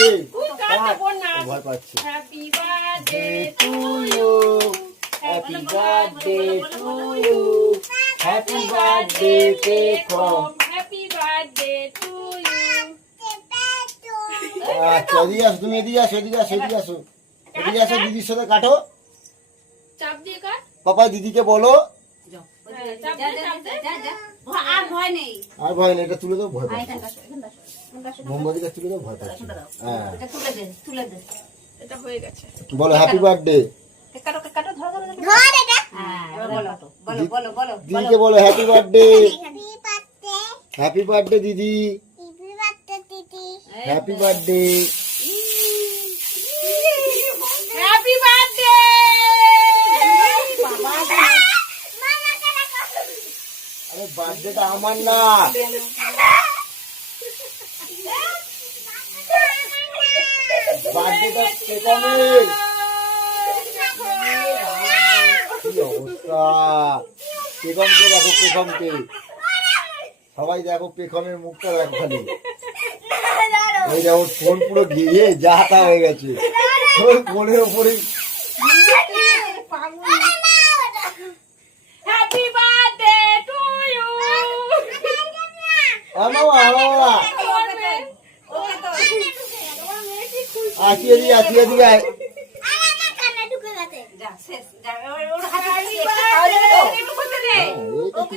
দে ভয় পাচ্ছি। Happy birthday to you, happy birthday to you, happy birthday take home, happy birthday to you. আচ্ছা এদিকে আসো, তুমি এদিকে আসো, এদিকে আসো, এদিকে আসো, এদিকে আসো, দিদির সাথে কাটো। চাপ দিয়ে কাট। পাপা দিদিকে বলো। চাপ দে। আর ভয় নেই। আর ভয় নেই, এটা তুলে দাও, ভয় পাচ্ছি। এখানটা আসো, এখানটা আসো, এখানটা আসো। মোমবাতিটা তুলে দাও, ভয় পাচ্ছি। এখানটা দাও। হ্যাঁ এটা তুলে দে, তুলে দে। এটা হয়ে গেছে। বলো হ্যাপি বার্থডে। কেক কাটো, কেক কাটো, ধরো, ধরো, ধরো। হ্যাঁ, এবার বলো, বলো, বলো, বলো, দিদিকে বলো হ্যাপি বার্থডে। হ্যাপি বার্থডে দিদি, হ্যাপি বার্থডে। Happy birthday. আরে বার্থডেটা আমার না। বার্থডেটা পেখমের। কি অবস্থা, পেখমকে দেখো, পেখমকে সবাই দেখো, পেখমের মুখটা দেখো খালি। ওই দেখো ফোন পুরো ঘিরে যা তা হয়ে গেছে, ওই ফোনের ওপরে। Happy birthday to you. Okay তো। আসিয়ে দিয়ে, আসিয়ে দিয়ে। যা, শেষ। যা, ওর হাতে দিয়ে একটু খাওয়া যাবে তো? এইটা কি